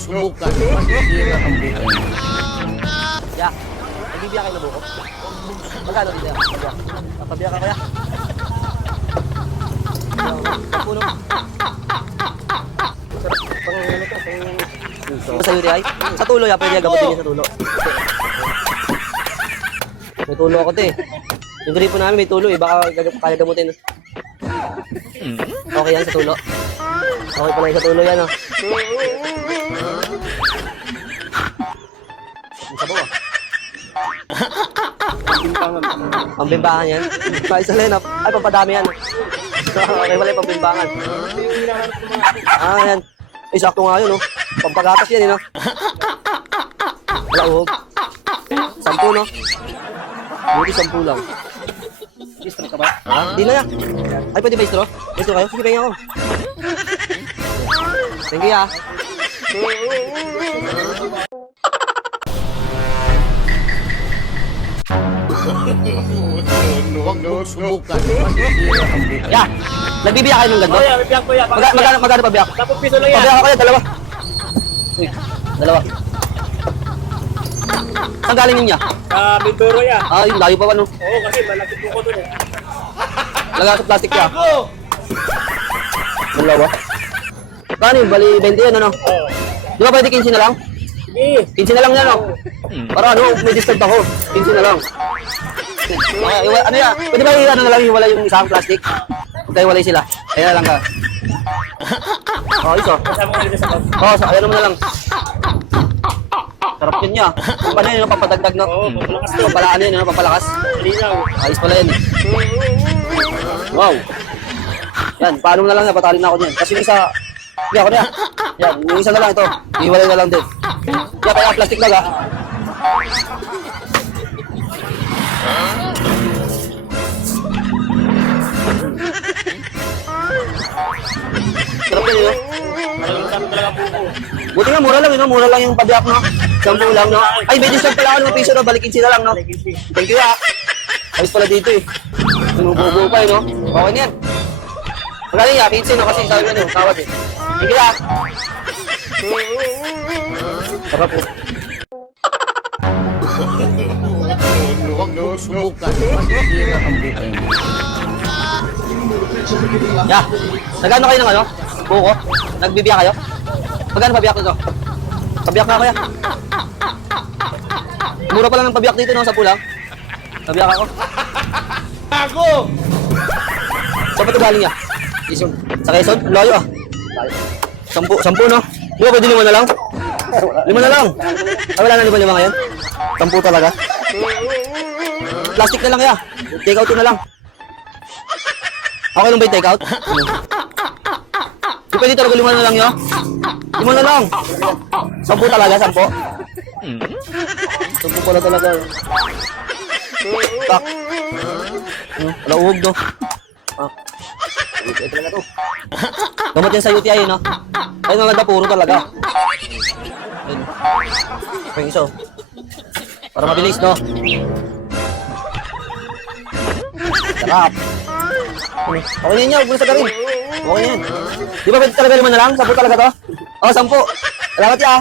Subukan. Masisira ang buhay. Ya, nagbibiyak kayo na buko? Magkano dito yan? Papabiyak ka kaya? Puno. Sa UTI? Sa tulo ya, pwede gamutin niya sa tulo. May tulo ako te. Yung gripo namin may tulo eh, baka kaya gamutin. Okay yan sa tulo. Okay pala yung sa tulo yan oh. Ang sabaw ah. Pambimbangan yan. Maisa rin ah. Ay, pampadami yan. Okay pala yung pambimbangan. Ah, yan. Ay, sakto nga yun oh. Pampagatas yan eh no. Wala uhog. 10 no. Buti 10 lang. Istro ka ba? Di na ya. Ay, pwede ba istro? Istro kayo? Sige, pahinga ako. Thank you ya. Subukan. Masisira ang buhay. Ya. Nagbibiyak kayo ng ganito? Oh, yeah, biyak ko yan. Magkano pa biyak? 10 piso lang yan. Pabiyak ako kayo, dalawa. Uy, dalawa. Saan galing yun niya? Mindoro yan. Ah, yung layo pa ba no? Oo, kasi malapit mo ko dun eh. Lagay sa plastic niya. Dalawa. Paano yun? Bali 20 yan ano? Oo. Di ba pwede 15 na lang? Sige. 15 na lang yan no? Para ano, may discount ako. 15 na lang. Ano yan? Pwede ba ano na lang hiwalay yung isang plastic? Pagka hiwalay sila. Kaya na lang ka. Oh, iso. Kasama ko dito sa loob. Oh, ayan naman na lang. Sarap yun niya. Kung paano yun, papadagdag na. Oo, papalakas to. Pampalaan yun, pampalakas. Linaw. Ayos pala yan. Wow. Yan, paano na lang yan, patalin na ako niyan. Kasi yung isa, hindi ako niya. Yan, yung isa na lang ito. Iwalay na lang din. Yan, kaya plastic bag ha. Sarap yan yun. Maraming kami talaga buko. Buti nga, mura lang yun, no? Mura lang yung pabiyak, no? 10 lang, no? Ay, may discount pala ako ng piso, no? Balikin sila lang, no? Thank you, ah. Ayos pala dito, eh. Sinububo pa, eh, no? Okay na yan. Magaling, ah. 15, no? Kasi sabi mo, tawad, eh. Thank you, ah. Sarap, eh. Subukan. Masisira ang buhay. Ya, nagano kayo ng ano? Buko? Nagbibiyak kayo? Magkano pabiyak nito? Pabiyak na ako, ya. Mura pa lang ng pabiyak dito, no? Sa pulang. Pabiyak ako. Ako! Saan ba ito galing ya? Quezon. Sa Quezon? Ang layo ah. 10, no? Di ba pwede 5 na lang? 5 na lang. Ah, wala na 5 ngayon? 10 talaga. Plastic na lang ya. Take out na lang. Okay lang ba yung take out? Di pwede talaga 5 na lang yun? 5 na lang. 10 talaga, 10. 10 pala talaga. Tak. Wala uhog do. Ah. UTI talaga to. Gamot yan sa UTI, no? Ay, maganda, puro talaga. Ayun. Okay, iso. Para mabilis, no? Sarap. Okay na yan, huwag mo na sagarin. Okay na yan. Di ba pwede talaga 5 na lang? 10 talaga to? Oo, 10. Salamat ya.